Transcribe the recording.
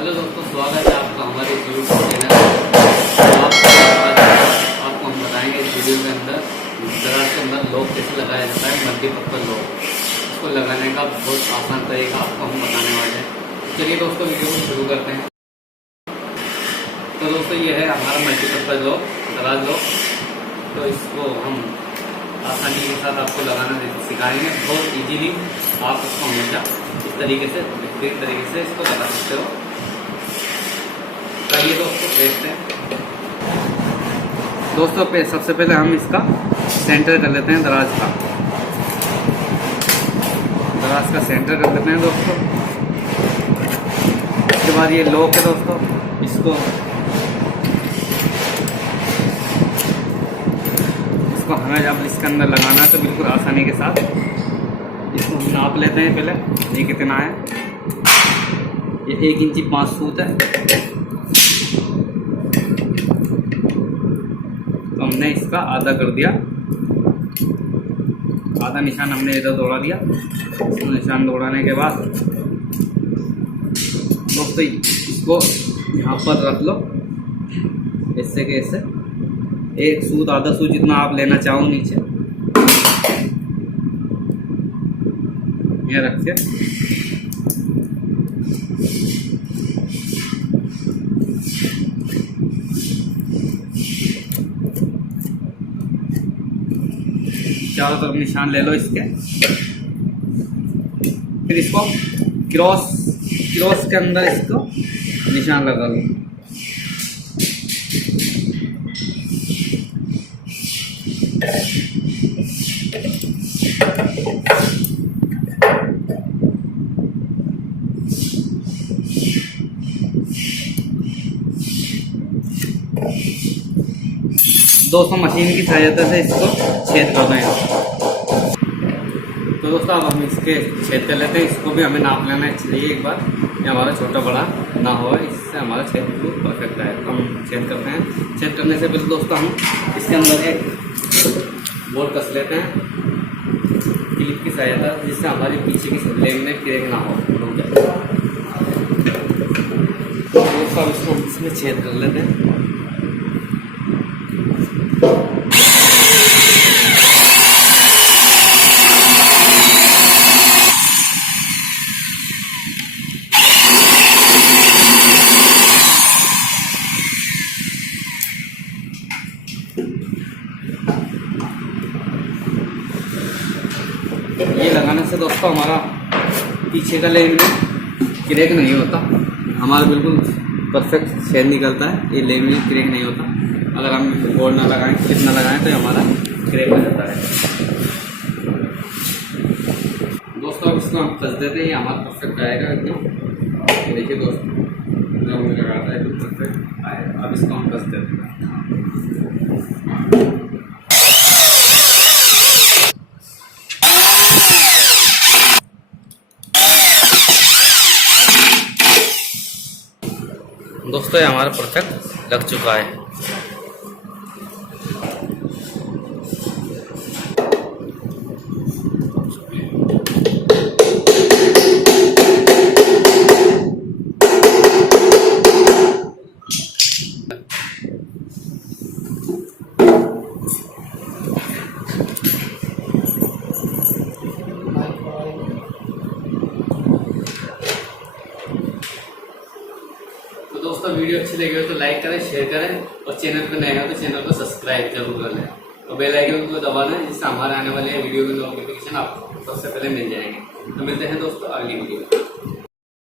Hello दोस्तों, स्वागत है आपका हमारे यूट्यूब चैनल। आपको हम बताएंगे इस वीडियो के अंदर दराज के अंदर लॉक कैसे लगाया जाता है। मल्टीपर्पज लॉक, इसको लगाने का बहुत आसान तरीका आपको हम बताने वाले हैं। चलिए दोस्तों, वीडियो को शुरू करते हैं। तो दोस्तों, ये है हमारा मल्टीपर्पज लॉक, दराज लॉक। तो इसको हम आसानी के साथ आपको लगाना सिखाएंगे। बहुत इजीली आप इसको हमेशा इस तरीके से, बेहतरीन तरीके से इसको लगा सकते हो। आइए दोस्तों देखते हैं। दोस्तों सबसे पहले हम इसका सेंटर कर लेते हैं, दराज का सेंटर कर लेते हैं दोस्तों। उसके बाद ये लॉक है दोस्तों, इसको हमें जब इसके अंदर लगाना है तो बिल्कुल आसानी के साथ इसको हम नाप लेते हैं। पहले ये कितना है, ये 1 इंची 5 सूत है। तो हमने इसका आधा कर दिया, आधा निशान हमने इधर दौड़ा दिया। इसको निशान दौड़ाने के बाद दोस्तों इसको यहाँ पर रख लो, इससे के इससे 1 सूत, आधा सूत, जितना आप लेना चाहो नीचे ये रख के चारों तरफ निशान ले लो इसके। फिर इसको क्रॉस के अंदर इसको निशान लगा लो। दोस्तों मशीन की सहायता से इसको छेद कर दें। तो दोस्तों अब हम इसके छेद कर लेते हैं। इसको भी हमें नाप लेना चाहिए एक बार, ये हमारा छोटा बड़ा ना हो, इससे हमारा छेद बिल्कुल परफेक्ट आए। तो हम छेद करते हैं। छेद करने से पहले दोस्तों हम इसके अंदर एक बोल्ट कस लेते हैं क्लिप की सहायता, जिससे हमारी पीछे की लेग में क्रैक ना हो, रुक जाए। तो दोस्तों अब इसको इसमें छेद कर लेते हैं। ये लगाने से दोस्तों हमारा पीछे का लेग में क्रैक नहीं होता, हमारा बिल्कुल परफेक्ट छेद निकलता है। ये लेग में क्रैक नहीं होता। अगर हम बोर्ड ना लगाएं, क्लिप ना लगाएं तो हमारा क्रैक हो जाता है। दोस्तों अब इसको हम कस देते हैं, ये हमारा परफेक्ट आएगा एकदम। देखिए दोस्तों, मुझे लगाता है एकदम परफेक्ट आएगा। अब इसको हम कस देते हैं। दोस्तों ये हमारा परफेक्ट लग चुका है। दोस्तों वीडियो अच्छी लगी हो तो लाइक करें, शेयर करें, और चैनल पर नए हो तो चैनल को सब्सक्राइब जरूर कर लें और बेल आइकन को दबाना है, जिससे हमारे आने वाले वीडियो के नोटिफिकेशन आपको सबसे पहले मिल जाएंगे। तो मिलते हैं दोस्तों अगली वीडियो में।